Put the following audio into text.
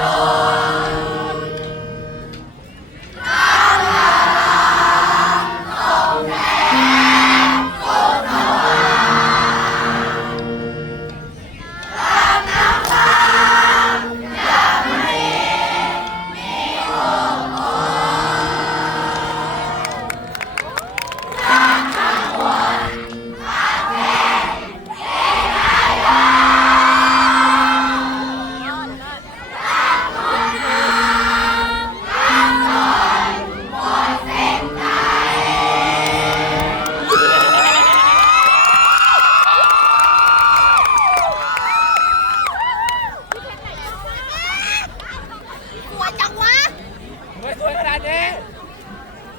아. จังวะ